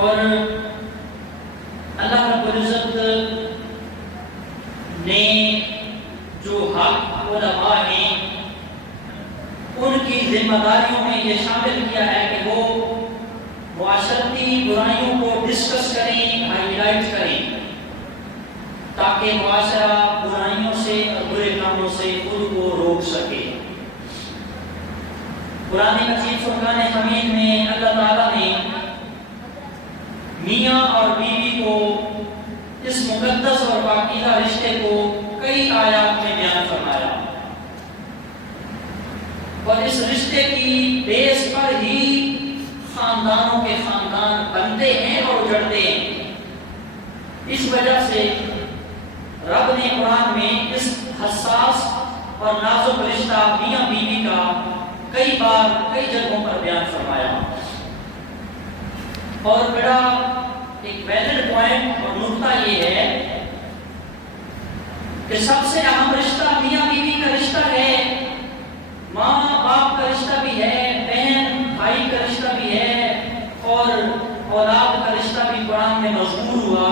اور اللہ رب العزت نے جو حق علماء ہیں ان کی ذمہ داریوں میں یہ شامل کیا ہے کہ وہ معاشرتی برائیوں کو ڈسکس کریں، ہائی لائٹ کریں، تاکہ معاشرہ برائیوں سے اور برے کاموں سے خود کو روک سکے۔ قرآن مجید فرقان حمید میں اللہ تعالیٰ نے میاں اور بیوی کو، اس مقدس اور پاکیزہ رشتے کو کئی آیات میں بیان فرمایا، اور اس رشتے کی بیس پر ہی خاندانوں کے خاندان بنتے ہیں اور اجڑتے ہیں۔ اس وجہ سے رب نے قرآن میں اس حساس اور نازک رشتہ میاں بیوی کا کئی بار کئی جگہوں پر بیان فرمایا، اور بڑا ایک ویلڈ پوائنٹ اور نقطہ یہ ہے کہ سب سے اہم رشتہ میاں بیوی کا رشتہ ہے، ماں باپ کا رشتہ بھی ہے، بہن بھائی کا رشتہ بھی ہے، اور اولاد کا رشتہ بھی قرآن میں مذکور ہوا۔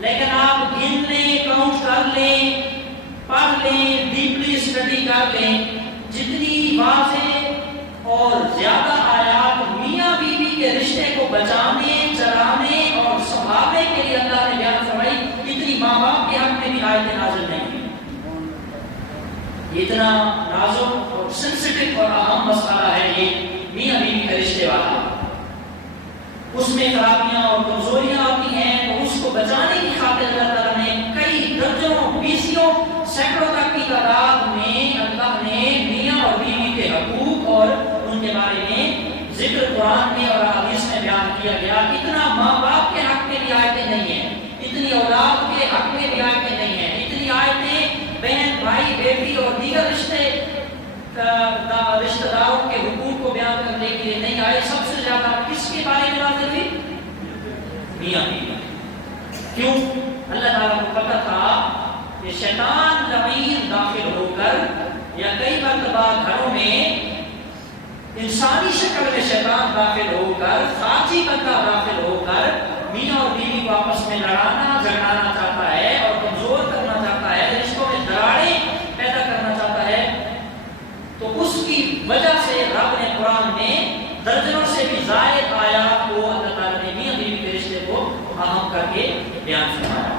لیکن آپ گن لیں، کاؤنٹ کر لیں، پڑھ لیں، ڈیپلی اسٹڈی کر لیں، جتنی واضح اور زیادہ آیات میاں بیوی کے رشتے کو بچانے، چلانے اور سنبھالنے کے لیے اللہ نے بیان فرمائی، اتنی ماں باپ کے حق میں بھی آیتیں نازل نہیں ہوئی۔ اتنا نازک اور سینسٹیو اور اہم مسئلہ ہے یہ میاں بیوی کے رشتے والا، اس میں خرابیاں اور کمزوریاں آتی ہیں، تو اس کو بچانے کی خاطر اللہ تعالیٰ نے کئی درجنوں، بیسیوں، سینکڑوں تک کی تعداد میں اللہ نے میاں اور بیوی کے حقوق اور ان کے بارے میں ذکر قرآن میں اور حدیث میں بیان کیا گیا۔ اتنا ماں باپ کے حق میں بھی آیتیں نہیں ہیں، اتنی اولاد کے حق میں بھی آیتیں نہیں ہیں، اتنی آیتیں بہن بھائی بیٹی اور دیگر رشتہ داروں کے حقوق کو بیان کرنے کے لیے نہیں آئے۔ سب سے زیادہ کس کے بارے میں نازل ہوئی؟ میاں بیوی۔ کیوں؟ اللہ تعالیٰ کو پتہ تھا کہ شیطان لعین داخل ہو کر، یا کئی مرتبہ گھروں میں انسانی شکل میں شیطان داخل ہو کر، خارجی بندہ داخل ہو کر میاں اور بیوی کو آپس میں لڑانا جھگڑانا چاہتا ہے اور کمزور کرنا چاہتا ہے، رشتوں میں دراڑیں پیدا کرنا چاہتا ہے۔ تو اس کی وجہ سے رب نے قرآن میں درجنوں سے بھی زائد آیات کو اللہ تعالیٰ نے میاں بیوی کے رشتے کو اہم کر کے بیان فرمایا۔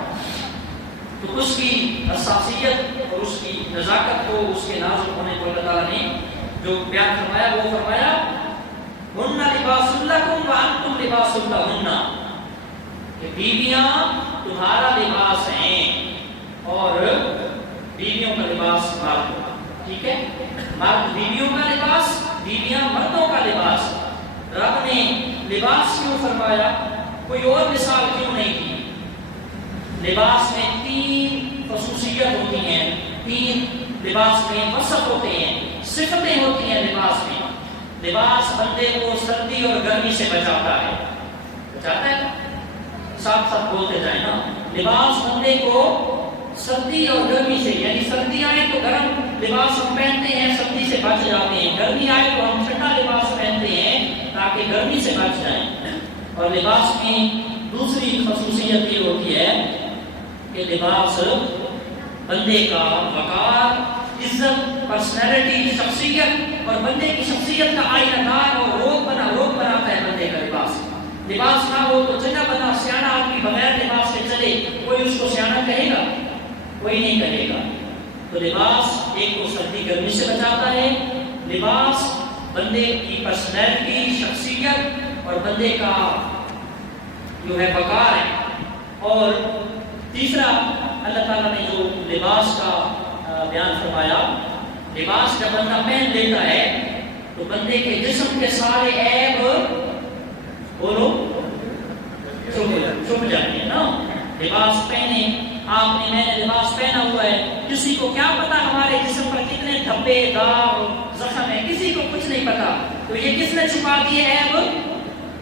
تو اس کی حساسیت اور اس کی نزاکت کو، اس کے نازک ہونے کو اللہ تعالیٰ نے جو بیان فرمایا وہ فرمایا ہن لباس لکم وانتم لباس لہن، کہ بیویاں تمہارا لباس ہیں اور بیویوں کا لباس مرد۔ ٹھیک ہے، مرد بیویوں کا لباس، بیویاں مردوں کا لباس۔ رب نے لباس کیوں فرمایا؟ کوئی اور مثال کیوں نہیں دی؟ لباس میں تین خصوصیت ہوتی ہیں، تین لباس میں وصف ہوتے ہیں، صفتیں ہوتی ہیں لباس میں۔ لباس بندے کو سردی اور گرمی سے بچاتا ہے، بچاتا ہے، ساتھ ساتھ بولتے جائیں نا۔ لباس بندے کو سردی اور گرمی سے، یعنی سردی آئے تو گرم لباس ہم پہنتے ہیں، سردی سے بچ جاتے ہیں، گرمی آئے تو ہم ٹھنڈا لباس پہنتے ہیں تاکہ گرمی سے بچ جائیں۔ اور لباس میں دوسری خصوصیت یہ ہوتی ہے کہ لباس بندے کا وقار، عزت، پرسنالٹی، شخصیت اور بندے کی شخصیت کا آئینہ دار اور روپ بناتا ہے بندے کا لباس۔ لباس نہ ہو تو جگہ بنا سیاہ آدمی بغیر لباس کے چلے، کوئی اس کو سیاہ کہے گا؟ کوئی نہیں کہے گا۔ تو لباس ایک کو سردی گرمی سے بچاتا ہے، لباس بندے کی پرسنالٹی، شخصیت اور بندے کا جو ہے وقار ہے۔ اور تیسرا اللہ تعالیٰ نے جو لباس کا بیان فرمایا، لباس جب بندہ پہن لیتا ہے تو بندے کے جسم کے سارے عیب بولو چھپ جاتے ہیں نا۔ لباس پہنے آپ نے، میں نے لباس پہنا ہوا ہے، کسی کو کیا پتا ہمارے جسم پر کتنے دھبے، داغ، زخم ہے، کسی کو کچھ نہیں پتا۔ تو یہ کس نے چھپا دیے عیب؟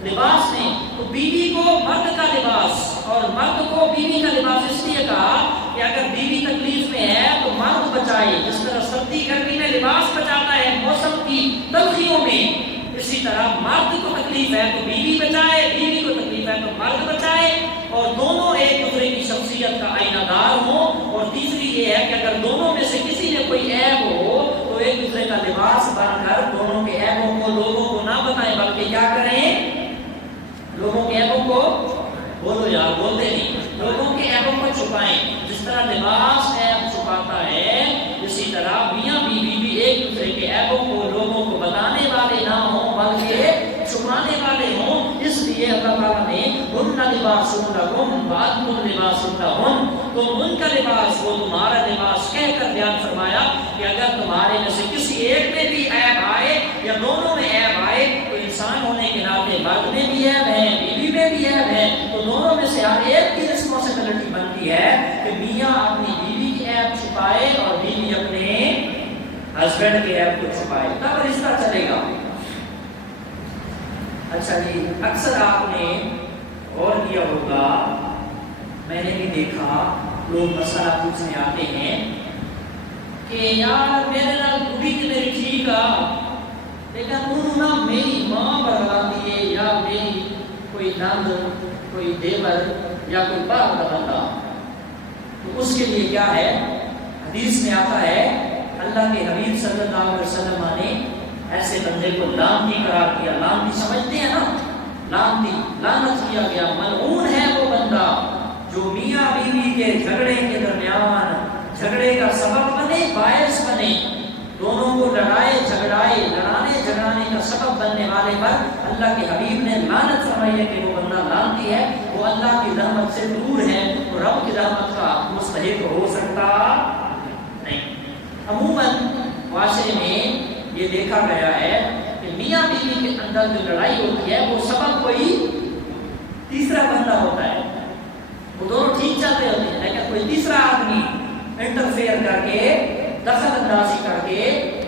لباس نے۔ تو بیوی کو مرد کا لباس اور مرد کو بیوی کا لباس اس لیے کہا کہ اگر بیوی تکلیف میں ہے تو مرد بچائے، جس طرح سردی گرمی میں لباس بچاتا ہے موسم کی تلخیوں میں، اسی طرح مرد کو تکلیف ہے تو بیوی بچائے، بیوی کو تکلیف ہے تو مرد بچائے اور دونوں ایک دوسرے کی شخصیت کا آئینہ دار ہوں. اور تیسری یہ ہے کہ اگر دونوں میں سے کسی میں کوئی عیب ہو تو ایک دوسرے کا لباس بن کر دونوں کے عیبوں کو لوگوں کو نہ بتائیں بلکہ کیا کریں؟ لوگوں کے عیبوں کو بولو یار، بولتے نہیں، لوگوں کے عیبوں کو چھپائیں. جس طرح لباس عیب چھپاتا ہے اسی طرح میاں بیوی بھی ایک دوسرے کے عیبوں کو لوگوں کو بتانے والے نہ ہوں بلکہ چھپانے والے ہوں. اس لیے اللہ تعالیٰ نے ان لباس لکم وانتم لباس لہن، تم ان کا لباس وہ تمہارا لباس کہہ کر بیان فرمایا کہ اگر تمہارے میں سے کسی ایک میں بھی عیب آئے یا دونوں میں عیب آئے تو انسان ہونے کے ناطے مرد میں بھی عیب ہے بیوی میں بھی عیب ہے، تو دونوں میں سے ہر ایک کی رسپانسبلٹی بنتی ہے کہ میاں اپنی بیوی کی عیب چھپائے اور بیوی اپنے ہسبینڈ کے عیب کو چھپائے، تب رشتہ چلے گا. اچھا جی، اکثر آپ نے غور کیا ہوگا، میں نے بھی دیکھا لوگ مسئلہ پوچھنے آتے ہیں کہ یار میرے نال بڑھی تے میری ٹھیک آ لیکن انہوں نہ میری ماں بڑھا دیے یا میری کوئی نند کوئی دیور یا کوئی باپ کا بندہ، تو اس کے لیے کیا ہے؟ حدیث میں آتا ہے اللہ کے حبیب صلی اللہ علیہ وسلم نے ایسے بندے کو لعنتی قرار دیا. لعنتی سمجھتے ہیں نا؟ لعنتی، لعنت کیا گیا، ملعون ہے وہ بندہ جو میاں بیوی کے جھگڑے کے درمیان جھگڑے کا سبب بنے، باعث بنے، دونوں کو لڑائے جھگڑائے، لڑانے جھگڑانے کا سبب بننے والے پر اللہ کے حبیب نے لعنت فرمائی ہے کہ وہ بندہ لعنتی ہے، وہ اللہ کی رحمت سے دور ہے، تو رب کی رحمت کا مستحق ہو سکتا نہیں. عموماً معاشرے میں یہ دیکھا گیا ہے کہ میاں بیوی کے اندر جو لڑائی ہوتی ہے وہ سبب کوئی تیسرا بندہ ہوتا ہے. وہ دونوں ٹھیک چلتے ہوتے ہیں لیکن کوئی تیسرا آدمی انٹرفیئر کر کے دخل اندازی کر کے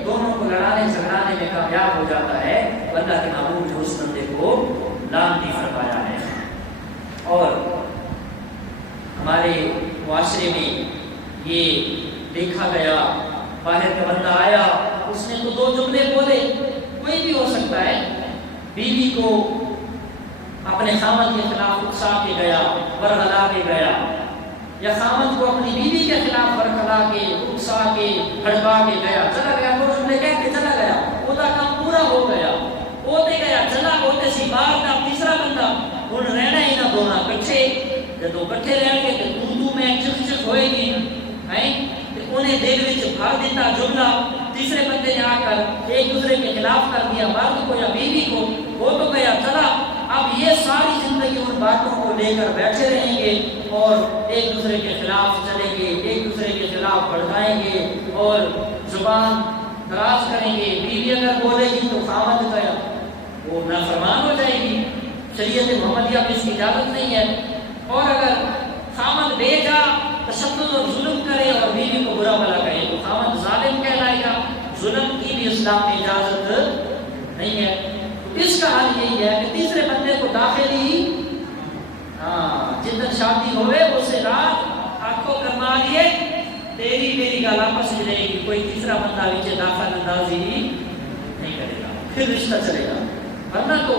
دونوں کو لڑانے جھگڑانے میں کامیاب ہو جاتا ہے. اللہ کے محبوب نے اس بندے کو لعنتی فرمایا ہے. اور ہمارے معاشرے میں یہ دیکھا گیا، باہر کا بندہ آیا، اس نے تو دو جملے بولے، کوئی بھی ہو سکتا ہے، بیوی کو اپنے خامد کے خلاف اکسا کے گیا، ورغلا کے گیا، یا خامد کو اپنی بیوی کے خلاف ورغلا کے اکسا کے ہڑبا کے گیا، چلا گیا، دو جملے کہہ کے چلا گیا، وہ کام پورا ہو گیا، ہوتے گیا، چلا ہوتے سی بار کا تیسرا بندہ ہوں رہنا ہی نہ دونا کٹھے، جدو کٹھے رہ کے تو میں چک چک ہوئے گی، انہیں دل وچ بھر دیتا جملہ، تیسرے بندے نے آ کر ایک دوسرے کے خلاف کر دیا، مرد کو یا بیوی کو، وہ تو گیا چلا. اب یہ ساری زندگی ان باتوں کو لے کر بیٹھے رہیں گے اور ایک دوسرے کے خلاف چلیں گے، ایک دوسرے کے خلاف بڑھائیں گے اور زبان دراز کریں گے. بیوی اگر بولے گی تو خامد کا وہ نافرمان ہو جائے گی، شریعت محمدیہ میں اس کی اجازت نہیں ہے. اور اگر خامد بے جا تشدد اور ظلم کرے اور بیوی کو برا بھلا کہے تو خامد ظالم کہلائے گا. ظلم کی بھی اسلام میں اجازت نہیں ہے. اس کا حل یہی ہے کہ تیسرے بندے کو داخلی جتن شادی ہوئے اسے رات آنکھوں کرما لیے، تیری میری گال آپس میں رہے گی، کوئی تیسرا بندہ نیچے داخل اندازی نہیں کرے گا، پھر رشتہ چلے گا. ورنہ تو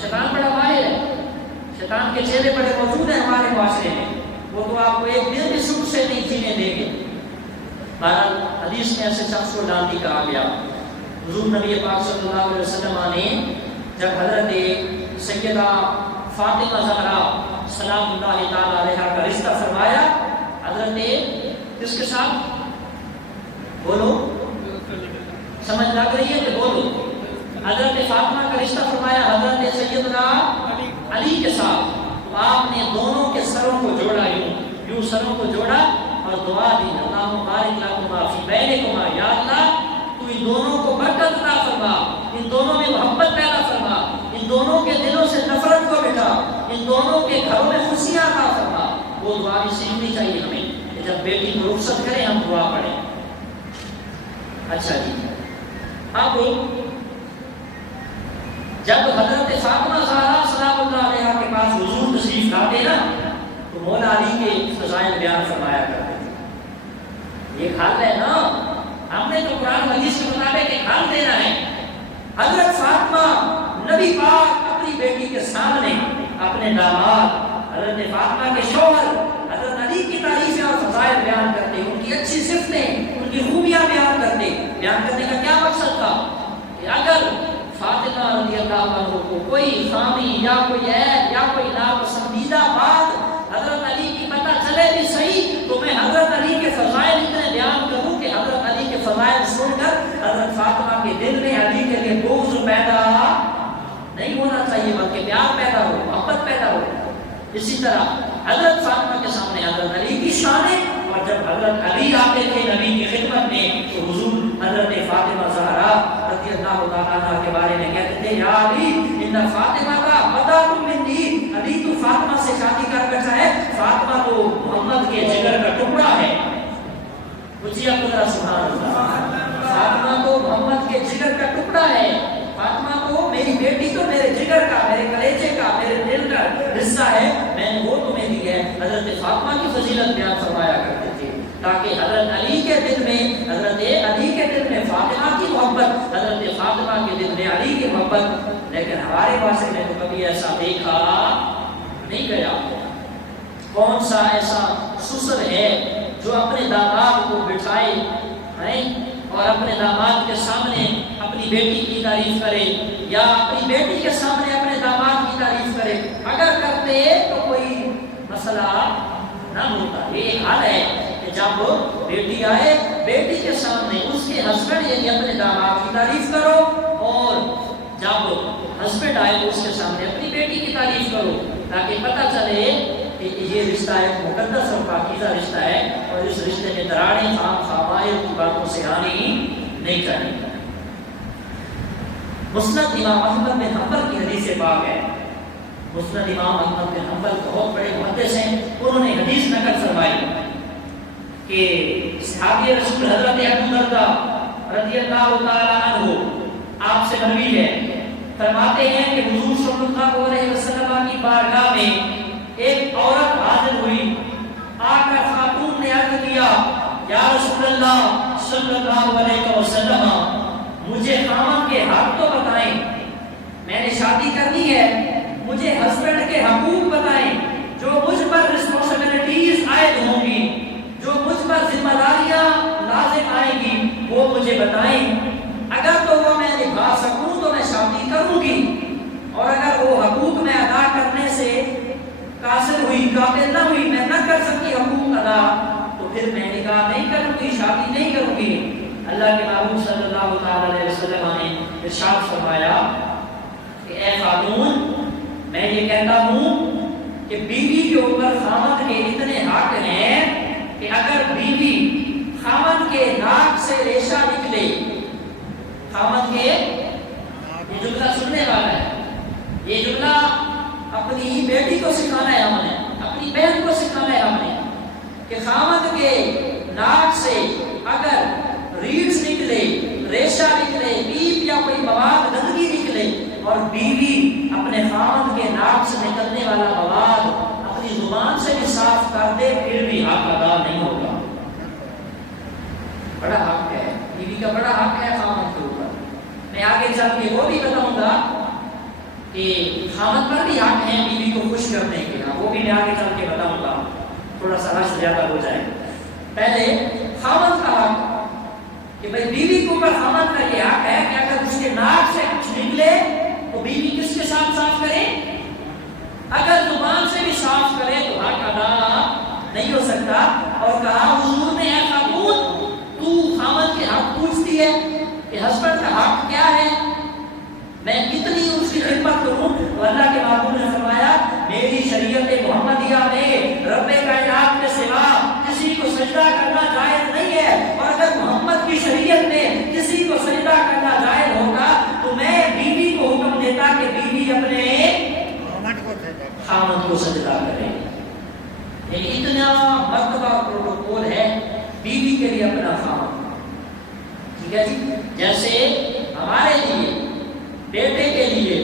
شیطان بڑا ماہر ہے، شیطان کے چہرے بڑے موجود ہیں ہمارے معاشرے میں، وہ تو آپ کو ایک دن بھی سکھ سے نہیں جینے دیں گے. بہرحال حدیث میں ایسے شخص کو لعنتی کہا گیا. حضور نبی پاک صلی اللہ علیہ وسلم نے جب حضرت سیدہ فاطمہ زہرا سلام اللہ تعالی علیہا کا رشتہ فرمایا، حضرت کس کے ساتھ؟ بولو، سمجھ لگ رہی ہے کہ بولو. حضرت فاطمہ کا رشتہ فرمایا حضرت سیدنا علی کے ساتھ. تو آپ نے دونوں کے سروں کو جوڑا، یوں سروں کو جوڑا اور دعا دی، اللہم بارک لکما فی بینکما، یا اللہ تو ان دونوں کو برکت عطا فرما، ان دونوں میں محبت پیدا فرما، ان دونوں کے دلوں سے نفرت کو مٹا، ان دونوں کے گھروں میں خوشیاں عطا فرما. وہ دعا بھی سیکھنی چاہیے ہمیں کہ جب بیٹی کو رخصت کریں ہم دعا پڑھیں. اچھا جی، اب جب حضرت فاطمہ زہرا سلام اللہ علیہا کے پاس حضور تشریف لاتے نا تو مولا علی کے فضائل بیان فرمایا کرتے تھے. یہ حل ہے نا، ہم نے تو قرآن حدیث کے مطابق ایک حل دینا ہے. حضرت فاطمہ نبی پاک اپنی بیٹی کے سامنے اپنے اپنے داماد حضرت فاطمہ کے شوہر حضرت علی کی تعریفیں اور فضائل بیان کرتے، ان کی اچھی صفتیں، ان کی خوبیاں بیان کرتے۔ بیان کرنے کا کیا مقصد تھا کہ اگر فاطمہ رضی اللہ عنہ کو کوئی خامی یا کوئی عیب یا کوئی ناپسندیدہ بات حضرت علی کی پتہ چلے بھی صحیح، تو میں حضرت علی کے فضائل اتنے بیان کروں کہ حضرت علی کے فضائل سن کر حضرت فاطمہ کے دل میں علی کے لیے بغض پیدا نہیں ہونا چاہیے، بلکہ پیار پیدا ہو، محبت پیدا ہو۔ اسی طرح حضرت فاطمہ کے سامنے حضرت علی کی شانیں، اور جب حضرت علی آتے تھے نبی کی خدمت میں تو حضور حضرت فاطمہ زہرا رضی اللہ تعالیٰ عنہ کے بارے میں کہتے تھے، یا علی ان فاطمہ کا بدا تم منی، علی تو فاطمہ سے شادی کر بیٹھا ہے، فاطمہ تو محمد کے جگر کا ٹکڑا ہے۔ پوچھئے آپ ذرا سبحان اللہ، فاطمہ تو محمد کے جگر کا ٹکڑا ہے، فاطمہ تو میری بیٹی تو میرے جگر کا، میرے کلیجے کا، میرے دل کا حصہ ہے، میں نے وہ تمہیں دی ہے۔ حضرت فاطمہ کی فضیلت بیان فرمایا کرتے تھے تاکہ حضرت علی کے دل میں، حضرت علی کے دل میں فاطمہ کی محبت، حضرت فاطمہ کے دل میں علی کی محبت۔ لیکن ہمارے معاشرے میں تو کبھی ایسا دیکھا نہیں گیا۔ کون سا ایسا سسر ہے جو اپنے داماد کو بٹھائے اور اپنے داماد کے سامنے اپنی بیٹی کی تعریف کرے یا اپنی بیٹی کے سامنے اپنے داماد کی تعریف کرے؟ اگر کرتے تو کوئی مسئلہ نہ ہوتا۔ یہ ایک حال ہے کہ جب بیٹی آئے، بیٹی کے سامنے اس کے ہسبینڈ یعنی اپنے داماد کی تعریف کرو، اور جب ہسبینڈ آئے تو اس کے سامنے اپنی بیٹی کی تعریف کرو، تاکہ پتہ چلے کہ یہ رشتہ ایک مقدس اور پاکیزہ رشتہ ہے، اور اس رشتے میں دراڑیں خواہر کی باتوں سے آنی نہیں چاہیے۔ مسند امام احمد بن حنبل کی حدیث پاک ہے۔ مسند امام احمد بن حنبل بہت بڑے محدث ہیں، انہوں نے حدیث نقل فرمائی کہ صحابی رسول حضرت ابو درداء رضی اللہ تعالیٰ عنہ آپ سے مروی ہے، فرماتے ہیں کہ حضور صلی اللہ علیہ وسلم کی بارگاہ میں ایک عورت حاضر ہوئی، آ کر خاتون نے عرض کیا، یا رسول اللہ صلی اللہ علیہ وسلم مجھے خامن کے حق تو بتائیں، میں نے شادی کرنی ہے، مجھے ہسبینڈ کے حقوق بتائیں، جو مجھ پر رسپانسبلٹیز عائد ہوں گی، جو مجھ پر ذمہ داریاں لازم آئیں گی، وہ مجھے بتائیں۔ اگر تو وہ میں نبھا سکوں تو میں شادی کروں گی، اور اگر وہ حقوق میں ادا کرنے سے قاصر ہوئی، قابل نہ ہوئی، میں نہ کر سکی حقوق ادا، تو پھر میں نکاح نہیں کروں گی، شادی نہیں کروں گی۔ اللہ کے محبوب صلی اللہ تعالی علیہ وسلم نے ارشاد فرمایا کہ اے خاتون، میں یہ کہتا ہوں کہ بیوی کے اوپر خامد کے اتنے حق ہیں کہ اگر بیوی خامد کے ناک سے ریشہ نکلے، خامد کے، یہ جملہ سننے والا ہے، یہ جملہ اپنی بیٹی کو سکھانا ہے ہم نے، اپنی بہن کو سکھانا ہے ہم نے، کہ خامد کے ناک سے اگر ریڑھ نکلے، ریشہ نکلے، پیپ یا کوئی مواد گندگی نکلے، اور بیوی اپنے خامد کے ناک سے نکلنے والا مواد اپنی زبان سے بھی صاف کر دے، پھر بھی حق ادا نہیں ہوگا۔ بڑا حق ہے، بیوی کا بڑا حق ہے خامد کے اوپر۔ میں آگے چل کے وہ بھی بتاؤں گا کہ خامد پر بھی حق ہے بیوی کو خوش کرنے کے، وہ بھی میں آگے چل کے بتاؤں گا، تھوڑا سا رش زیادہ ہو جائے۔ پہلے خامد کا حق کہ بھئی بیوی کے اوپر خامد کا یہ حق ہے کہ اگر اس کے ناک سے کچھ نکلے تو بیوی کس کے ساتھ صاف کرے؟ اگر زبان سے بھی صاف کرے تو حق ادا نہیں ہو سکتا۔ اور کہا حضور نے، اے خاتون، تو خامد کے حق پوچھتی ہے کہ ہسبینڈ کا حق کیا ہے، میں کتنی اس کی خدمت کروں؟ تو اللہ کے محبوب نے فرمایا، میری شریعت محمدیہ میں رب کائنات کے سوا کسی کو سجدہ کرنا جائز نہیں ہے، اور اگر محمد کی شریعت میں کسی کو سجدہ کرنا جائز ہوگا تو میں بیوی کو حکم دیتا کہ بیوی اپنے خامد کو سجدہ کرے۔ یعنی اتنا مرتبہ پروٹوکول ہے بیوی کے لیے اپنا خامد، ٹھیک ہے جی؟ جیسے ہمارے لیے بیٹے کے لیے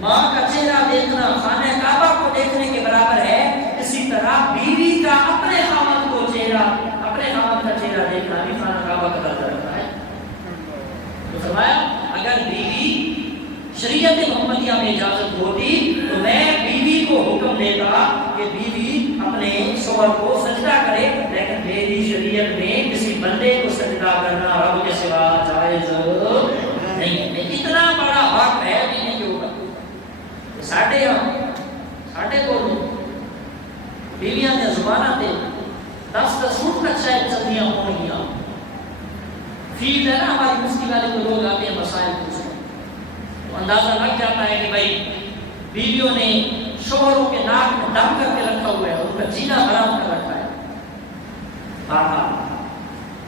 ماں کا چہرہ دیکھنا خانہ کعبہ کو دیکھنے کے برابر ہے، اسی طرح بیوی کا اپنے خامد کو چہرہ، اپنے خامد کا چہرہ دیکھنا بھی خانہ کعبہ کا درجہ رکھتا ہے۔ تو فرمایا اگر بیوی شریعت محمدیہ میں اجازت ہوتی تو میں بیوی کو حکم دیتا کہ بیوی اپنے شوہر کو سجدہ کرے، لیکن میری شریعت میں کسی بندے کو سجدہ کرنا رب کے سوا جائز نہیں ہے۔ اتنا بڑا حق ہے بیوی کے اوپر۔ ساڈے کو بیویاں نے زبانہ تے 10 فٹ تک شاید چلدیاں ہوں گیا، فیلڈ ہے نا ہماری مستی والے کو لوگ آتے ہیں مسائل پوچھتے ہیں، تو اندازہ لگ جاتا ہے کہ بھائی بیویوں نے شوہروں کے ناک میں دم کر کے رکھا ہوا ہے، ان کا جینا حرام کر رکھا ہے۔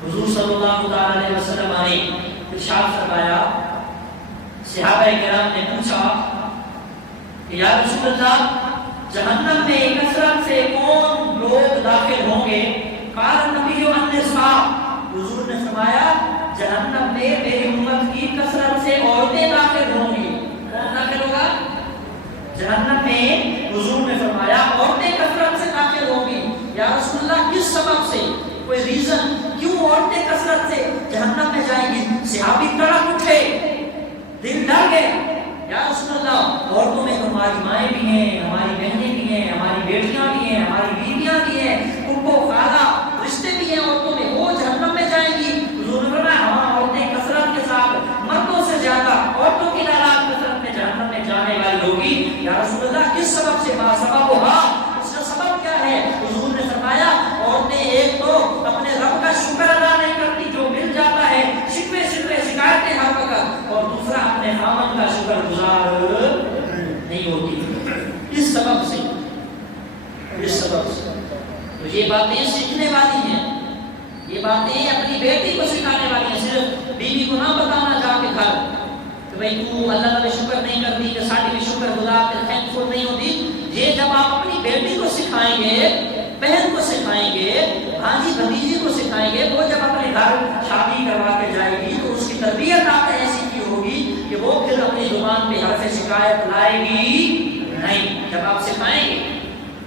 حضور صلی اللہ علیہ وسلم نے ارشاد فرمایا، صحابہ کرام نے پوچھا کہ یا رسول اللہ جہنم میں کثرت سے کون لوگ داخل ہوں گے؟ قال نبی النساء، حضور نے فرمایا جہنم میں میری امت کی کثرت سے عورتیں داخل ہوں گی۔ کون داخل ہوگا جہنم میں؟ حضور نے فرمایا عورتیں کثرت سے داخل ہوں گی۔ یا رسول اللہ کس سبب سے؟ کوئی ریزن کیوں عورتیں کثرت سے جہنم میں جائیں گی؟ صحابی تڑپ اٹھے، دل ڈر گئے، یا رسول اللہ عورتوں میں تو ہماری مائیں بھی ہیں، ہماری بہنیں بھی ہیں، ہماری بیٹیاں بھی ہیں، ہماری بیویاں بھی ہیں، پھپھو خالہ رشتے بھی ہیں عورتوں میں، وہ جہنم میں جائیں گی۔ حضور نے فرمایا ہاں عورتیں کثرت کے ساتھ مردوں سے زیادہ عورتوں کی تعداد کثرت میں جہنم میں جانے والی ہوگی۔ یا رسول اللہ کس سبب سے؟ ما سببھا، اس کا سبب کیا ہے؟ حضور نے فرمایا عورتیں ایک تو اپنے رب کا شکر ادا نہیں کرتی جو مل جاتا ہے، شکوے شکایتیں ہر وقت، اور دوسرا اپنے خاوند کا شکر گزار نہیں ہوتی۔ اس سبب سے تو یہ باتیں سیکھنے والی ہیں، یہ باتیں اپنی بیٹی کو سکھانے والی ہیں۔ صرف بیوی کو نہ بتانا جا کے گھر کہ بھائی تو اللہ تعالی شکر نہیں کرتی، کہ ساڈی بھی شکر گزار تھینک فل نہیں ہوتی۔ یہ جب آپ اپنی بیٹی کو سکھائیں گے، بہن کو سکھائیں گے، بھانجی بھتیجی کو سکھائیں گے، وہ جب اپنے گھر شادی کروا کے جائے گی تو اس کی تربیت آپ نے ایسی کی ہوگی کہ وہ پھر اپنی زبان پہ حرف شکایت لائے گی نہیں۔ جب آپ سکھائیں گے،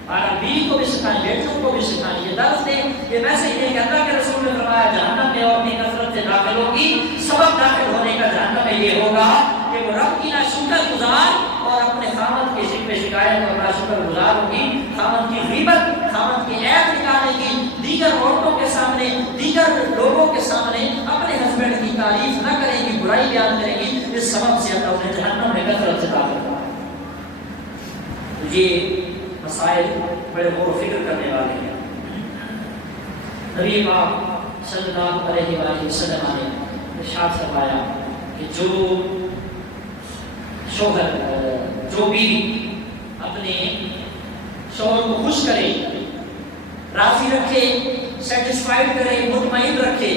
اور بیوی کو بھی سکھائیں، بیٹوں کو بھی سکھائیں، یہ درس دیں۔ یہ ویسے ہی نہیں کہتا کہ رسول نے فرمایا جہنم میں عورتیں کثرت سے داخل ہوگی، سبب داخل ہونے کا جہنم میں یہ ہوگا کہ وہ رب کی ناشکر گزار اور اپنے خامد کے شکوے شکایت اور ناشکر گزار ہوگی، خامد کی غیبت، خامد کی عیب نکالے گی، دیگر عورتوں کے سامنے، دیگر لوگوں کے سامنے اپنے ہسبینڈ کی تعریف نہ کرے گی، برائی بیان کرے گی۔ اس سبب سے اللہ انہیں جہنم میں کثرت سے داخل ہوگا۔ یہ مسائل بڑے غور و فکر کرنے والے ہیں۔ نبی پاک صلی اللہ علیہ وآلہ وسلم نے ارشاد فرمایا کہ جو بیوی اپنے شوہر کو خوش کرے، راضی رکھے، سیٹسفائیڈ کرے، مطمئن رکھے،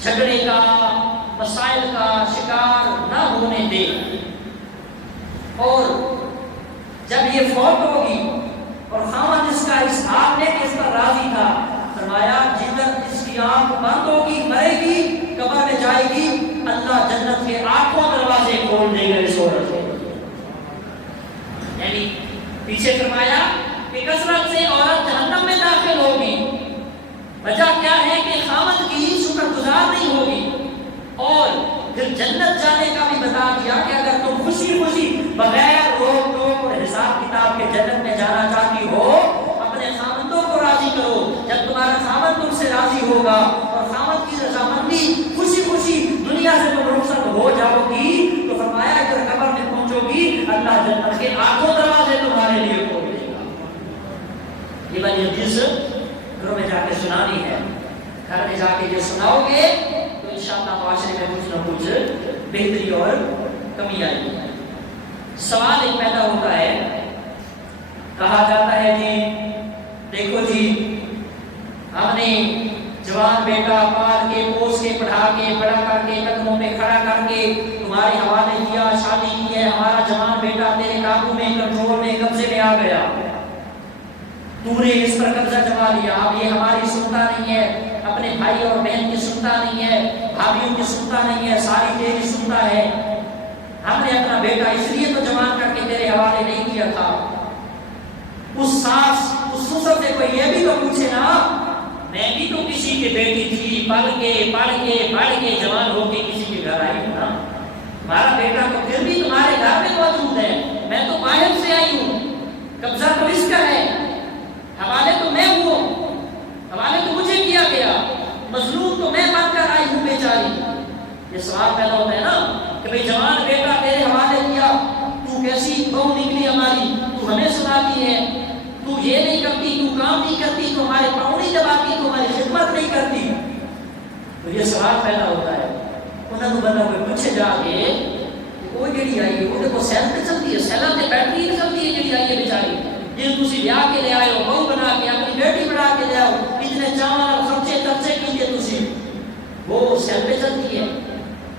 جھگڑے کا، مسائل کا شکار نہ ہونے دے، اور جب یہ فوت ہوگی اور خاوند اس کا اظہار ہے کہ اس پر راضی تھا، فرمایا جدھر اس کی آنکھ بند ہوگی، مرے گی، قبر میں جائے گی، اللہ جنت کے آٹھوں دروازے کھول دے گا اس عورت کو۔ یعنی پیچھے فرمایا کہ کثرت سے عورت جہنم میں داخل ہوگی، وجہ کیا ہے کہ خاوند کی شکر گزار نہیں ہوگی، اور پھر جنت جانے کا بھی بتا دیا کہ اگر تم خوشی خوشی بغیر روک ٹوک اور حساب کتاب کے جنت میں جانا چاہتی ہو، اپنے خاوندوں کو راضی کرو۔ جب تمہارا خاوند تم سے راضی ہوگا اور خاوند کی رضامندی، خوشی خوشی دنیا سے تم رخصت ہو جاؤ گی، تو فرمایا اگر قبر میں پہنچو گی، اللہ جنت کے آٹھوں دروازے تمہارے لیے کھول دے گا۔ یہ والی حدیث گھروں میں جا کے سنانی ہے، گھر میں جا کے یہ سناؤ گے تو انشاءاللہ معاشرے میں کچھ نہ کچھ بہتری اور کمی آئے گی۔ سوال ایک پیدا ہوتا ہے، کہا جاتا ہے جی دیکھو جی ہم نے جوان بیٹا پال کے، پوس کے، پڑھا کے، بڑا کر کے، قدموں میں کھڑا کر کے تمہارے حوالے کیا، شادی کی ہے، ہمارا جوان بیٹا تیرے قابو میں، کنٹرول میں، قبضے میں آ گیا، تو نے اس پر قبضہ جما لیا، اب یہ ہماری سنتا نہیں ہے، اپنے بھائی اور بہن کی سنتا نہیں ہے، بھابھیوں کی سنتا نہیں ہے، ساری تیری سنتا ہے، ہم نے اپنا بیٹا اس لیے تو جوان کر کے تیرے حوالے نہیں کیا تھا۔ اس ساس، اس سسر سے کوئی یہ بھی تو پوچھے نا، میں بھی تو کسی کی بیٹی تھی، پڑھ کے جوان ہو کے کسی کے گھر آئی ہوں نا، ہمارا بیٹا تو پھر بھی تمہارے گھر میں موجود ہے، میں تو باہر سے آئی ہوں، قبضہ تو کرتی ہے، تو یہ نہیں کرتی، تو کام نہیں کرتی، تو ہمارے پاؤں نہیں دباتی، تو ہماری خدمت نہیں کرتی. تو یہ سوال پیدا ہوتا ہے. انہوں نے بندہ کوئی پوچھے جا کے وہ جڑی آئی ہے وہ دیکھو سیل پہ چلتی ہے، سیلوں سے بیٹری نہیں چلتی ہے جڑی آئی ہے بیچاری، جن تسی بیاہ کے لے آئے ہو، بہو بنا کے اپنی بیٹی بنا کے لے آؤ، اتنے چاول اور خرچے کیتے تسی، وہ سیل پہ چلتی ہے،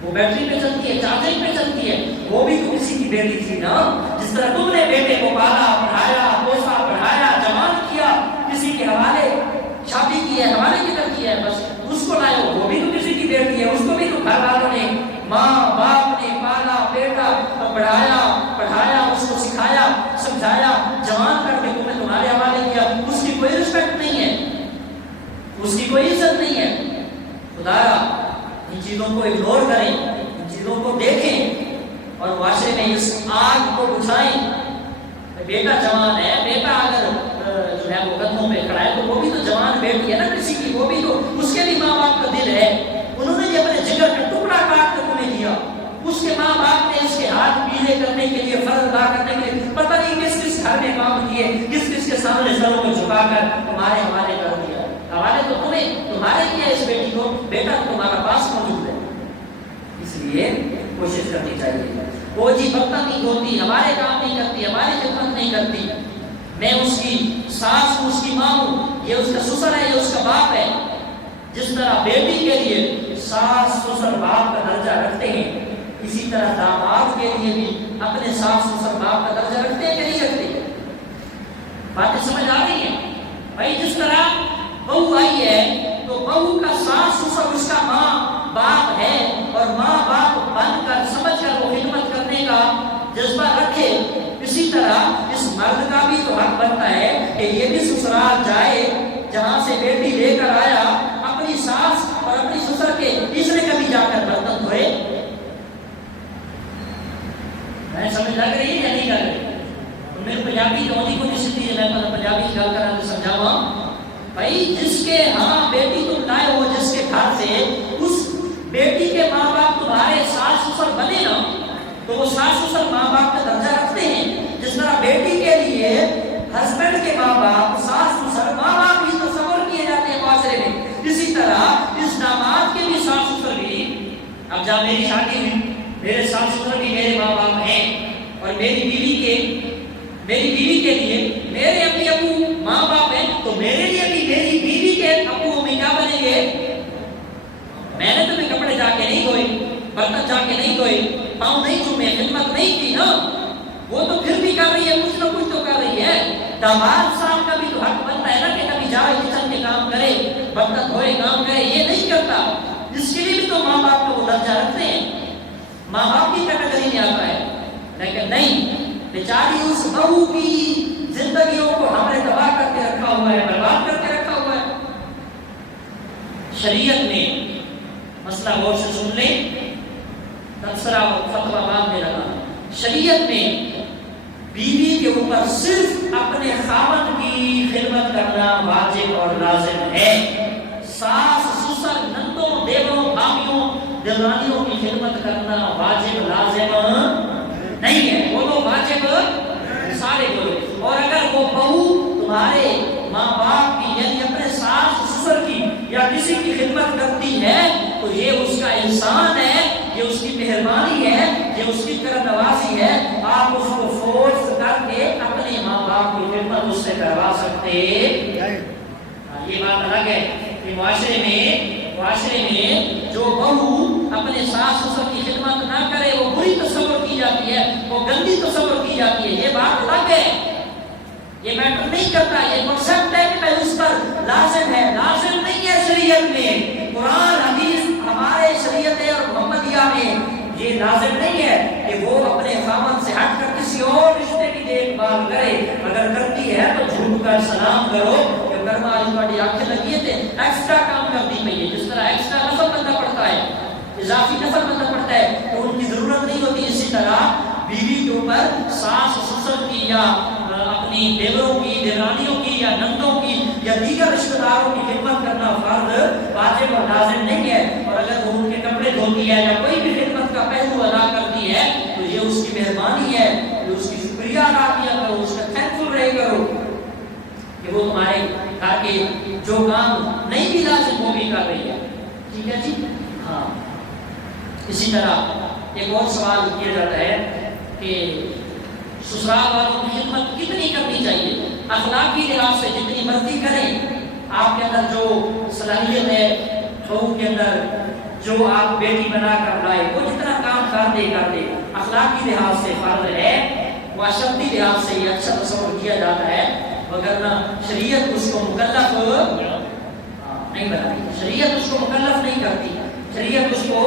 وہ بیٹری پہ چلتی ہے، چارجنگ پہ چلتی ہے. وہ بھی تو کسی کی بیٹی تھی نا. جس طرح تم نے بیٹے کو پالا، پڑھایا، پوسا، پڑھایا، جوان کیا، کسی کے حوالے شادی کی ہے، حوالے کی کر کی ہے، بس اس کو لائے ہو، وہ بھی تو کسی کی بیٹی ہے، اس کو بھی تو گھر والوں نے، ماں باپ نے پالا، بیٹا پڑھایا، اس کو سکھایا، سمجھایا، جوان کر کے تمہیں تمہارے حوالے کیا. اس کی کوئی رسپیکٹ نہیں ہے، اس کی کوئی عزت نہیں ہے. خدایا ان چیزوں کو اگنور کریں، ان چیزوں کو دیکھیں اور معاشرے میں اس آگ کو بجھائیں. بیٹا جوان ہے، بیٹا اگر جو ہے وہ قدموں پہ کھڑا ہے تو وہ بھی تو جوان بیٹی ہے نا کسی کی، وہ بھی تو اس کے بھی ماں باپ کا دل ہے. انہوں نے اپنے جگر کا ٹکڑا کاٹ کر تمہیں دیا، اس کے ماں باپ نے اس کے ہاتھ پیلے کرنے کے لیے، فرض ادا کرنے کے لیے پتہ نہیں کس کس گھر میں کام کیے، کس کس کے سامنے سروں کو جھکا کر تمہارے حوالے کر دیا. حوالے تو تمہارے کیا اس بیٹی کو، بیٹا تمہارا پاس موجود ہے. اس لیے کوشش کرنی چاہیے. وہ جی برتن نہیں دھوتی، ہمارے کام نہیں کرتی، ہماری خدمت نہیں کرتی، میں اس کی ساس ہوں، اس کی ماں ہوں، یہ اس کا سسر ہے، یہ اس کا باپ ہے. جس طرح بیٹی کے لیے ساس سسر باپ کا درجہ رکھتے ہیں، اسی طرح داماد کے لیے بھی اپنے ساس سسر باپ کا درجہ رکھتے ہیں کہ نہیں رکھتے؟ باتیں سمجھ آ رہی ہیں بھائی؟ جس طرح بہو آئی ہے تو بہو کا ساس سسر اس کا ماں باپ ہے، اور ماں باپ بن کر سمجھ کر وہ خدمت کرنے کا جذبہ رکھے، اسی طرح اس مرد کا بھی تو حق بنتا ہے کہ یہ بھی سسرال جائے جہاں سے بیٹی لے کر آیا، اپنی ساس اور اپنی سسر کے اس نے کبھی جا کر برتن دھوئے. میں سمجھ لگ رہی ہے یا نہیں لگ رہی؟ میرے پنجابی تو نہیں کوئی سیدھی ہے، میں پنجابی کی گل کراں تو سمجھاواں بھائی. جس کے ہاں بیٹی تم لائے ہو، جس کے گھر سے، اس بیٹی کے ماں باپ تمہارے ساس سسر بنے نا، تو وہ ساس سسر ماں باپ کا درجہ رکھتے ہیں. جس طرح بیٹی کے لیے ہسبینڈ کے ماں باپ، ساس سسر ماں باپ ہی تصور کیے جاتے ہیں معاشرے میں، اسی طرح اس داماد کے بھی ساس سسر بھی. اب جب میری شادی ہوئی، میرے ساس سسر بھی میرے ماں باپ ہیں، اور میری بیوی کے لیے میرے امی ابو ماں باپ ہیں، تو میرے لیے بھی میری بیوی کے ابو امی کیا بنیں گے؟ میں نے تمہیں کپڑے جا کے نہیں دھوئے، برتن جا کے نہیں دھوئے، پاؤں نہیں چومے، خدمت نہیں کی نا. وہ تو پھر بھی کر رہی ہے، کچھ نہ کچھ تو کر رہی ہے. داماد صاحب کا بھی تو حق بنتا ہے نا کہ کبھی جائے کچن میں کام کرے، برتن دھوئے، کام کرے. یہ نہیں کرتا، اس کے لیے بھی تو ماں باپ کو وہ درجہ رکھتے ہیں، ماں باپ کی کیٹیگری میں آتا ہے. لیکن نہیں، بیچاری اس بہو کی زندگیوں کو ہم نے تباہ کر کے رکھا ہوا ہے، برباد کر کے رکھا ہوا ہے. شریعت میں مسئلہ غور سے سن لیں، تبصرہ اور فتویٰ بعد میں لگا. شریعت میں بیوی کے اوپر صرف اپنے خاوند کی خدمت کرنا واجب اور لازم ہے. ساس سسر نندوں دیوروں بھابیوں دلانیوں کی خدمت کرنا واجب لازم نہیں ہے. وہ تو واجب سارے بولے. اور اگر وہ بہو تمہارے ماں باپ کی یعنی اپنے ساس سسر کی یا کسی کی خدمت کرتی ہے تو یہ اس کا احسان ہے، یہ اس کی مہربانی ہے، یہ اس کی کرم نوازی ہے. آپ اس کو فورس کر کے اپنے ماں باپ کی خدمت اس سے کروا سکتے. یہ بات الگ ہے کہ معاشرے میں جو بہو اپنے ساس سسر کی خدمت نہ کرے وہ بری تصور کی جاتی ہے، وہ گندی تصور کی جاتی ہے. یہ بات الگ ہے، یہ میٹر نہیں کرتا. یہ کنسپٹ ہے کہ اس پر لازم ہے، لازم نہیں ہے. شریعت میں، قرآن حدیث ہمارے شریعت اور محمدیہ میں یہ لازم نہیں ہے کہ وہ اپنے خاوند سے ہٹ کر کسی اور رشتے کی دیکھ بھال کرے. اگر کرتی ہے تو جھوٹ کر سلام کرو کہ کرما علی تھوڑی آنکھیں لگی تھے، ایکسٹرا کام کرنی پڑی. جس طرح ایکسٹرا نفل بندہ پڑتا ہے، اضافی نفل بندہ پڑتا ہے، تو ان کی ضرورت نہیں ہوتی. اسی طرح بیوی کے اوپر ساس سسر کی یا اپنی دیوروں کی، دیورانیوں کی یا نندوں کی یا دیگر رشتہ داروں کی خدمت کرنا فرض واجب اور لازم نہیں ہے. اور اگر وہ ان کے کپڑے دھوتی ہے یا کوئی بھی خدمت کا پہلو ادا کرتی ہے تو یہ اس کی مہربانی ہے، یہ اس کی شکریہ ادا کیا کرو، اس کا تھینکفل رہے کرو. وہ تمہارے گھر کے جو کام نہیں بھی لازم وہ بھی کر رہی ہے. ٹھیک ہے جی. ہاں اسی طرح ایک اور سوال کیا جاتا ہے کہ سسرال والوں کی خدمت کتنی کرنی چاہیے. اخلاقی لحاظ سے جتنی مرضی کریں, آپ کے اندر جو صلاحیت ہے بہو کے اندر جو آپ بیٹی بنا کر لائے وہ جتنا کام کر دے اخلاقی لحاظ سے فرض ہے, معاشرتی لحاظ سے یہ اچھا تصور کیا جاتا ہے, وگرنہ شریعت اس کو مکلف نہیں بناتی, شریعت اس کو مکلف نہیں کرتی, شریعت اس کو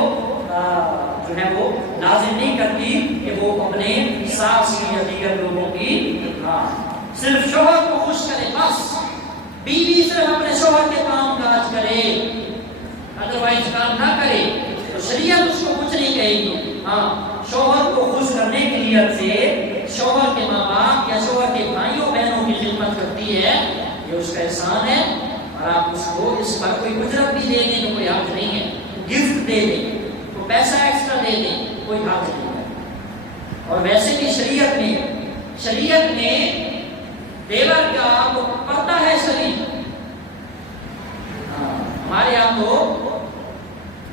جو ہے وہ لازم نہیں کرتی کہ وہ اپنے ساس کی یا دیگر لوگوں کی صرف شوہر کو خوش کرے بس. بیوی صرف اپنے شوہر کے کام کاج کرے, ادروائز کام نہ کرے تو شریعت اس کو کچھ نہیں کہے گی. ہاں شوہر کو خوش کرنے کی نیت سے شوہر کے ماں باپ یا شوہر کے بھائیوں بہنوں کی خدمت کرتی ہے, یہ اس کا احسان ہے, اور آپ اس کو اس پر کوئی اجرت بھی دے دیں تو کوئی حرج نہیں ہے, گفٹ دے دیں, کوئی پیسہ ایکسٹرا دے دیں, کوئی حرج نہیں ہے. اور ویسے بھی شریعت نے دیور کا پردہ ہے شریف. ہمارے یہاں تو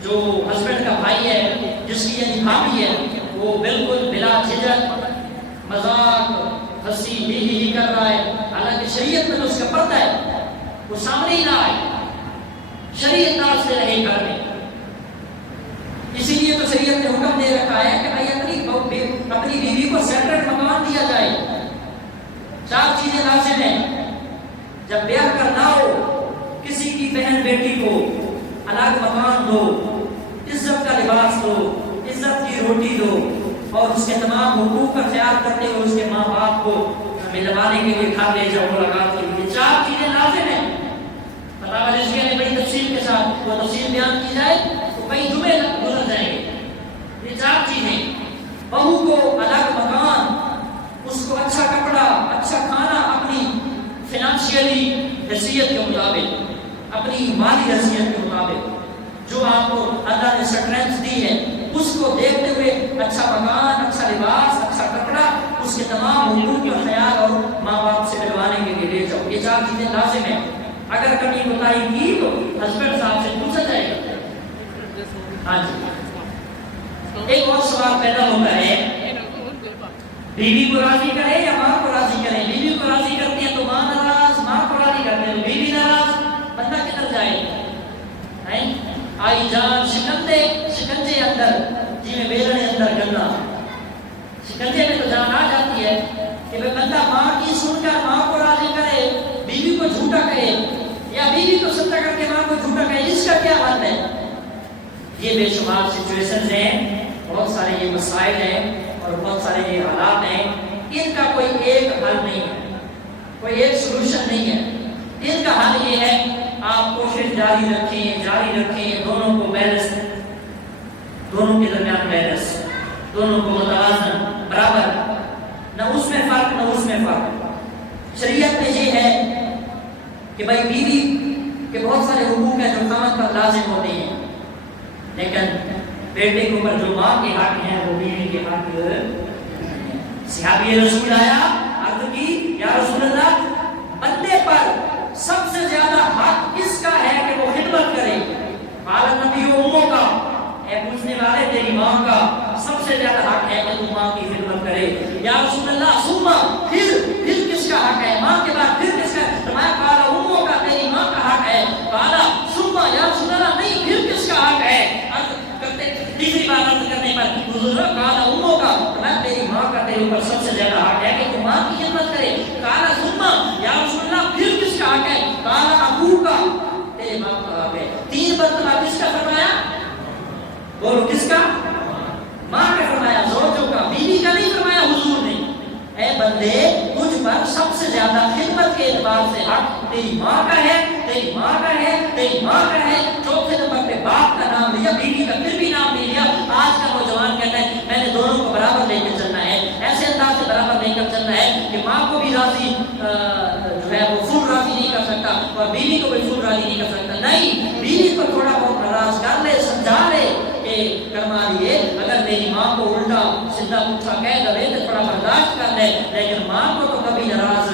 جو ہسبینڈ کا بھائی ہے جس کی یعنی بھابھی ہے وہ بالکل بلا جھجک مذاق ہنسی ہی کر رہا ہے, حالانکہ شریعت میں تو اس کا پردہ ہے, وہ سامنے ہی نہ آئے, شریعت ناز سے رہے گھر میں. اسی لیے تو شریعت نے حکم دے رکھا ہے کہ اپنی بیوی کو سیپریٹ مکان دیا جائے. 4 چیزیں لازم ہیں جب بیاہ کرنا ہو, کسی کی بہن بیٹی کو الگ مکان دو, عزت کا لباس دو, عزت کی روٹی دو, اور اس کے تمام حقوق کا خیال کرتے ہوئے اس کے ماں باپ کو ملوانے کے لیے گھر لے جاؤ ملاقات کے لیے. 4 چیزیں لازم ہیں. فتاوی رضویہ نے بڑی تفصیل کے ساتھ وہ تفصیل بیان کی جائے تو کئی جمعے گزر جائیں گے. یہ 4 چیزیں, بہو کو الگ مکان, اس کو اچھا کپڑا, اچھا کھانا, اپنی فائنانشیلی حیثیت کے مطابق, اپنی مالی حیثیت کے مطابق جو آپ کو اللہ نے اسٹرینتھ دی ہے اس کو دیکھتے ہوئے اچھا مکان, اچھا لباس, اچھا کپڑا, اس کے تمام حقوق کا خیال اور ماں باپ سے ملوانے کے لیے لے جاؤ. یہ 4 چیزیں لازم ہیں. اگر کمی کوتاہی کی تو ہسبینڈ صاحب سے پوچھا جائے گا. ہاں جی. ایک اور سوال پیدا ہوتا ہے, بیوی کو راضی کرے یا ماں کو راضی کرے. بیوی کو راضی کرتی ہے تو ماں ناراض, ماں کو راضی کرتے ہیں تو بیوی ناراض, بندہ کدھر جائے. آئی جان شکنجے اندر جی میں بیلنے اندر گنا, شکنجے میں تو جان آ جاتی ہے کہ بندہ ماں کی سن کر ماں کو راضی کرے, بیوی کو جھوٹا کہے, یا بیوی کو سچا کر کے ماں کو جھوٹا کہے, اس کا کیا حل ہے. یہ بے شمار سچویشنز ہیں, بہت سارے یہ مسائل ہیں اور بہت سارے یہ حالات ہیں. ان کا کوئی ایک حل نہیں ہے, کوئی ایک سلوشن نہیں ہے. ان کا حل یہ ہے آپ کوشش جاری رکھیں, دونوں کو بیلنس, دونوں کے درمیان بیلنس, دونوں کو متوازن برابر, نہ اس میں فرق نہ اس میں فرق. شریعت میں یہ ہے کہ بھائی بیوی کے بہت سارے حقوق ہیں جو خاوند پر لازم ہوتے ہیں, لیکن بیٹے کے اوپر جو ماں کے حق ہیں وہ بیوی کے حق. صحابی رسول آیا, عرض کی یا رسول اللہ, بندے پر سب سے زیادہ حق کس کا ہے کہ وہ خدمت کرے. قال نبی اموں کا, اے پوچھنے والے تیری ماں کا سب سے زیادہ حق ہے کہ تو ماں کی خدمت کرے. یا رسول اللہ ثم, پھر کس کا حق ہے, ماں کے بعد پھر کس کا. فرمایا قال اموں کا, تیری ماں کا حق ہے. قال ثم, یا رسول اللہ نہیں پھر کس کا حق ہے. تیسری بار عرض کرنے پر حضور قال اموں کا, میں تیری ماں کا تیرے اوپر سب سے زیادہ حق ہے کہ تو ماں کی خدمت کرے. قال ثم, یا رسول اللہ پھر کس کا حق ہے. قال ابو کا, تیرے باپ کا حق ہے. 3 مرتبہ کس کا فرمایا, بولو کس کا, ماں کا فرمایا, زوجوں کا, بیوی کا نہیں فرمایا حضور نے. اے بندے, تجھ پر سب سے زیادہ خدمت کے اعتبار سے حق تیری ماں کا ہے, تیری ماں کا ہے, تیری ماں کا ہے. چوتھے نمبر پہ باپ کا نام لیا, بیوی کا پھر بھی نام نہیں لیا. آج کا نوجوان کہتا ہے میں نے دونوں کو برابر لے کر چلنا ہے, ایسے انداز سے برابر لے کر چلنا ہے کہ ماں کو بھی راضی جو ہے وہ فل راضی نہیں کر سکتا اور بیوی کو بھی فل راضی نہیں کر سکتا. نہیں, بیوی کو تھوڑا بہت ناراض کر لے, سمجھا لے کہ کرما لیے, اگر میری ماں کو الٹا سیدھا پوچھا کہہ دے تو تھوڑا برداشت کر لے, لیکن ماں کو تو کبھی ناراض,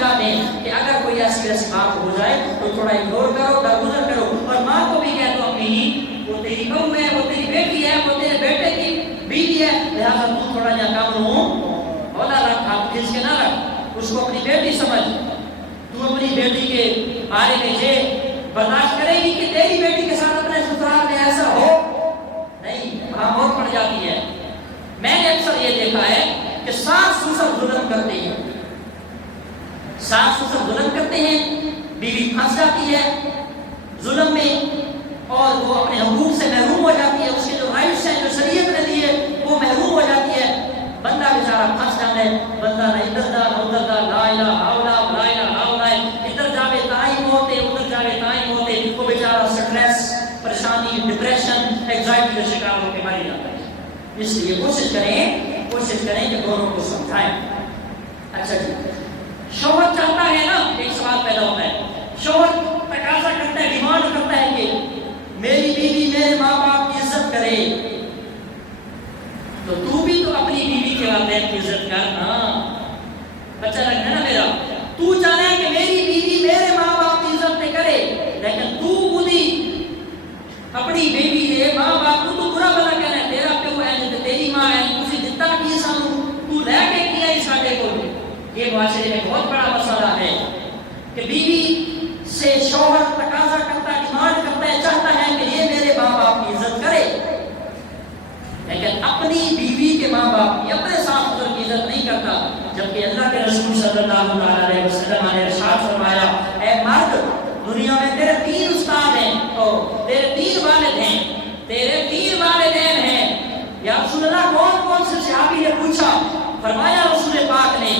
سمجھا دیں کہ اگر کوئی ایسی بات ہو جائے تو تھوڑا اگنور کرو، درگزر کرو، اور ماں کو بھی کہہ دو اپنی وہ تیری بہو ہے، وہ تیری بیٹی ہے، وہ تیرے بیٹے کی بیوی ہے، لہٰذا تو تھوڑا جا کم رو بولا رکھ، ہاتھ کھینچ کے نہ رکھ، اس کو اپنی بیٹی سمجھ۔ تو اپنی بیٹی کے بارے میں یہ برداشت کرے گی کہ تیری بیٹی کے ساتھ اپنے سسرال میں ایسا ہو؟ نہیں، وہاں موت پڑ جاتی ہے۔ میں نے اکثر یہ دیکھا ہے کہ ساس سسر ظلم کرتے ہیں، ساس سسر ظلم کرتے ہیں، بیوی پھنس جاتی ہے ظلم میں اور وہ اپنے حقوق سے محروم ہو جاتی ہے، اس کے جو رائٹس ہیں جو شریعت نے دیے وہ محروم ہو جاتی ہے، بندہ بیچارہ پھنس جاتا ہے، بندہ نہ ادھر دا نہ ادھر دا، لا الہ الا اللہ لا الہ الا اللہ، ادھر جاوے تائیں موتے ادھر جاوے تائیں موتے، وہ بیچارہ سٹریس، پریشانی، ڈپریشن، اینگزائٹی کا شکار ہو کے مر جاتا ہے۔ اس لیے کوشش کریں کہ دونوں کو سمجھائیں۔ اچھا جی، شوہر چاہتا ہے نا، ایک سوال پیدا ہوتا ہے، شوہر تقاضا کرتا ہے، ڈیمانڈ کرتا ہے کہ میری بیوی میرے ماں باپ کی عزت کرے، تو بھی تو اپنی بیوی کے والدین کی عزت کر نا، بچہ لگنا ہے نا میرا، تو چاہتا ہے کہ میری بیوی میرے ماں باپ کی عزت نہیں کرے، لیکن تو خودی اپنی بیوی دے ماں باپ کو تو برا بلا کہنا ہے، تیرا پیو ہے تیری ماں ہے، تسی جتنا کی سانو تو لے کے کیا ہی ساڈے کو۔ یہ معاشرے میں بہت بڑا مسئلہ ہے کہ بیوی سے شوہر تقاضا کرتا ہے، ڈیمانڈ کرتا ہے، چاہتا ہے کہ یہ میرے ماں باپ کی عزت کرے، لیکن اپنی بیوی کے ماں باپ کی، اپنے ساس سسر کی عزت نہیں کرتا۔ جبکہ اللہ کے رسول صلی اللہ علیہ وسلم نے ارشاد فرمایا، اے مرد، دنیا میں تیرے 3 استاد ہیں اور تیرے 3 والد ہیں، تیرے 3 والدین ہیں۔ یا رسول اللہ کون سے صحابی نے پوچھا؟ فرمایا رسول پاک نے،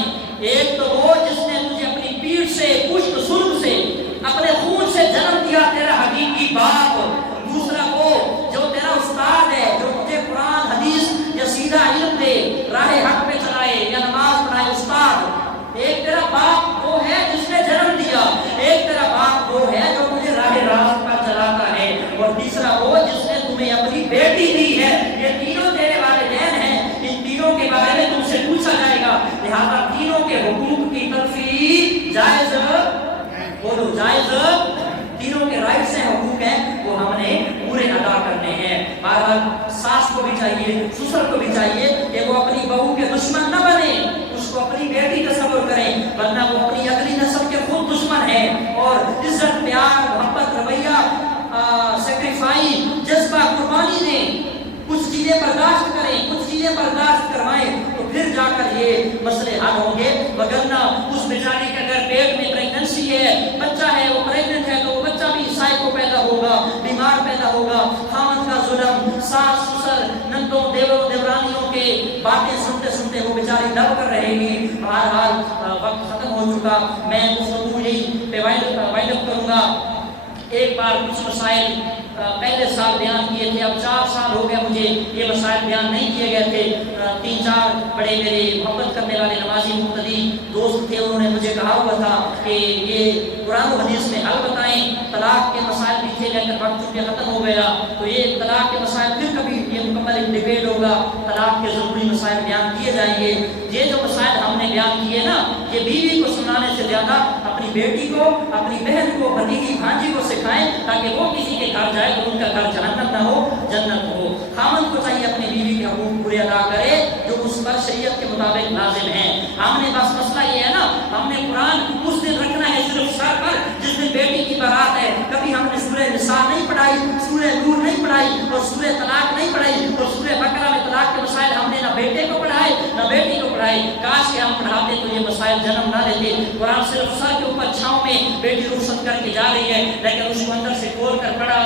ایک تو وہ جس نے تجھے اپنی پیٹھ سے، پشت سرخ سے، اپنے خون سے جنم دیا، تیرا حقیقی باپ، دوسرا وہ جو تیرا استاد ہے، جو تجھے قرآن حدیث یا سیدھا علم دے، راہ حق پہ چلائے یا نماز پڑھائے، استاد۔ ایک تیرا باپ وہ ہے جس نے جنم دیا، ایک تیرا باپ وہ ہے جو تجھے راہ راست پر چلاتا ہے، اور تیسرا وہ جس نے تمہیں اپنی بیٹی دی ہے۔ یہ تینوں تیرے والدین ہیں، ان تینوں کے بارے میں تم سے پوچھا جائے گا، لہذا تینوں کے حقوق کی تلفی جائز، بولو جائز، تینوں کے رائٹس ہیں، حقوق ہیں، وہ ہم نے پورے ادا کرنے ہیں۔ بہرحال ساس کو بھی چاہیے، سسر کو بھی چاہیے کہ وہ اپنی بہو کے دشمن نہ بنے، اس کو اپنی بیٹی تصور کریں، ورنہ وہ اپنی اگلی نسل کے خود دشمن ہیں۔ اور عزت، پیار، محبت، رویہ، سیکریفائی، جذبہ، قربانی دیں، کچھ چیزیں برداشت کریں، کچھ چیزیں برداشت کروائیں، تو پھر جا کر یہ مسئلے حل ہوں گے۔ وگرنہ اس بیچارے کے اگر پیٹ میں پریگننسی ہے، بچہ ہے، وہ پریگننٹ ہے، تو وہ بچہ بھی سائیکو پیدا ہوگا، بیمار پیدا ہوگا، خاوند کا ظلم، ساس سسر، نندوں دیوروں دیورانیوں کے باتیں سنتے سنتے وہ بیچاری دب کر رہے گی۔ بہرحال وقت ختم ہو چکا، میں گفتگو یہی پہ وائنڈ اپ کروں گا۔ ایک بار کچھ مسائل پہلے سال بیان کیے تھے، اب 4 سال ہو گئے مجھے یہ مسائل بیان نہیں کیے گئے تھے۔ 3-4 بڑے میرے محبت کرنے والے نمازی مقتدی دوست تھے، انہوں نے مجھے کہا ہوا تھا کہ یہ قرآن و حدیث میں حل بتائیں۔ طلاق کے مسائل بھی تھے لیکن وقت چونکہ ختم ہو گیا، تو یہ طلاق کے مسائل پھر کبھی یہ مکمل ایک ڈیبیٹ ہوگا، طلاق کے ضروری مسائل بیان کیے جائیں گے۔ یہ جو مسائل ہم نے بیان کیے نا، یہ بیوی کو سنانے سے زیادہ اپنی بیٹی کو، اپنی بہن کو، بھتیجی بھانجی کو سکھائیں، تاکہ وہ کسی کے گھر جائے تو ان کا گھر جہنم نہ ہو، جنت ہو۔ خاوند کو چاہیے اپنی بیوی کے حقوق پورے ادا کرے جو اس پر شریعت کے مطابق لازم ہیں۔ ہم نے بس مسئلہ یہ ہے نا، ہم نے قرآن اس دن رکھنا ہے صرف سر پر جس دن بیٹی کی بارات ہے۔ کبھی ہم نے سورہ نساء نہیں پڑھائی، سورہ نور نہیں پڑھائی، اور سورہ طلاق نہیں پڑھائی، اور سورہ بقرہ میں طلاق کے مسائل ہم نے نہ بیٹے کو پڑھائے نہ بیٹی کو پڑھائے۔ کاش کہ ہم پڑھاتے تو یہ مسائل جنم نہ لیتے۔ قرآن صرف سر کے اوپر چھاؤں میں بیٹی رخصت کر کے جا رہی ہے، لیکن اس کو اندر سے کھول کر پڑھا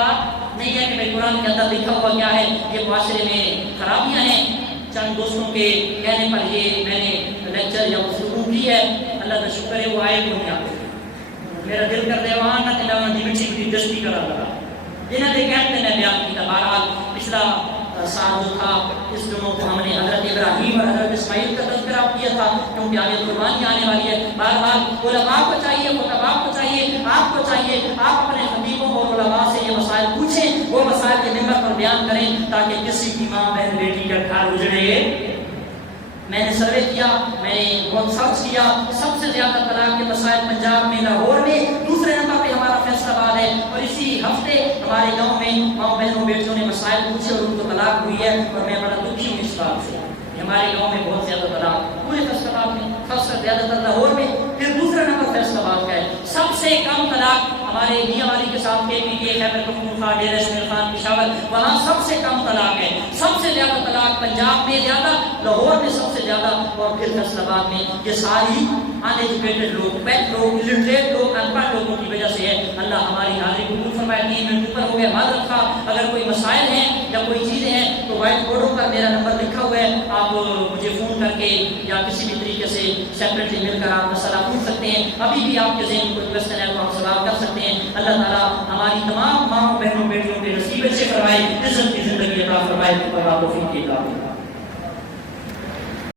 نہیں ہے کہ بھائی قرآن کے اندر لکھا ہوا کیا ہے۔ یہ معاشرے میں خرابیاں ہیں۔ چند دوستوں کے کہنے پر یہ میں نے لیکچر یا گفتگو کی ہے، اللہ کا شکر ہے وہ آئے کو نہیں آتے۔ میرا دل کر دے وہاں نہ کہ میں مچھی کی دلچسپی کرا لگا جنہیں دے کہتے میں بیان کی تھا۔ بہرحال پچھلا سال جو تھا اس دنوں کو ہم نے حضرت ابراہیم اور حضرت اسماعیل کا تذکرہ کیا تھا، کیونکہ آگے قربانی آنے والی ہے۔ بہرحال علماء کو چاہیے، خطباء کو چاہیے، آپ کو چاہیے آپ اپنے خطیبوں اور علماء سے یہ مسائل پوچھیں، وہ مسائل کے ممبر پر بیان کریں، تاکہ کسی کی ماں بہن بیٹی کا گھر اجڑے۔ میں نے سروے کیا، میں میں نے بہت سرچ کیا، سب سے زیادہ طلاق کے مسائل پنجاب میں، لاہور میں، دوسرے نمبر پہ ہمارا فیصل آباد ہے، اور اسی ہفتے ہمارے گاؤں میں ماں بہنوں بیٹیوں نے مسائل پوچھے اور ان کو طلاق ہوئی ہے، اور میں بڑا دکھی ہوں اس بات سے۔ ہمارے گاؤں میں بہت زیادہ طلاق پورے فیصل آباد میں، سب سے زیادہ تر لاہور میں، پھر دوسرا نمبر فیصل آباد کا ہے۔ سب سے کم طلاق ہمارے میاں والی کے ساتھ KPK خیبر پختونخوا ڈیرہ اسماعیل خان پشاور، وہاں سب سے کم طلاق ہے۔ سب سے زیادہ طلاق پنجاب میں زیادہ، لاہور میں سب سے زیادہ، اور پھر فیصل آباد میں۔ یہ ساری ان ایجوکیٹڈ لوگ، بیک لوگ، الٹریٹ لوگ، ان پڑھ لوگوں کی وجہ سے ہے۔ اللہ ہماری حاضری قبول فرمائے۔ 3 منٹ اوپر ہو گیا، معذرت خواہ۔ اگر کوئی مسائل ہیں یا کوئی چیزیں ہیں تو وائٹ بورڈوں پر میرا نمبر لکھا ہوا ہے، آپ مجھے فون کر کے یا کسی بھی طریقے سے سیپریٹلی مل کر آپ مسئلہ پوچھ سکتے ہیں۔ ابھی بھی آپ کے ذہن میں کوئی کوشچن ہے تو آپ سوال کر سکتے ہیں۔ اللہ تعالیٰ ہماری تمام ماں بہنوں بیٹیوں کے نصیب سے فرمائے، عزت کی زندگی عطا فرمائے، اور توفیق کی عطا فرمائے۔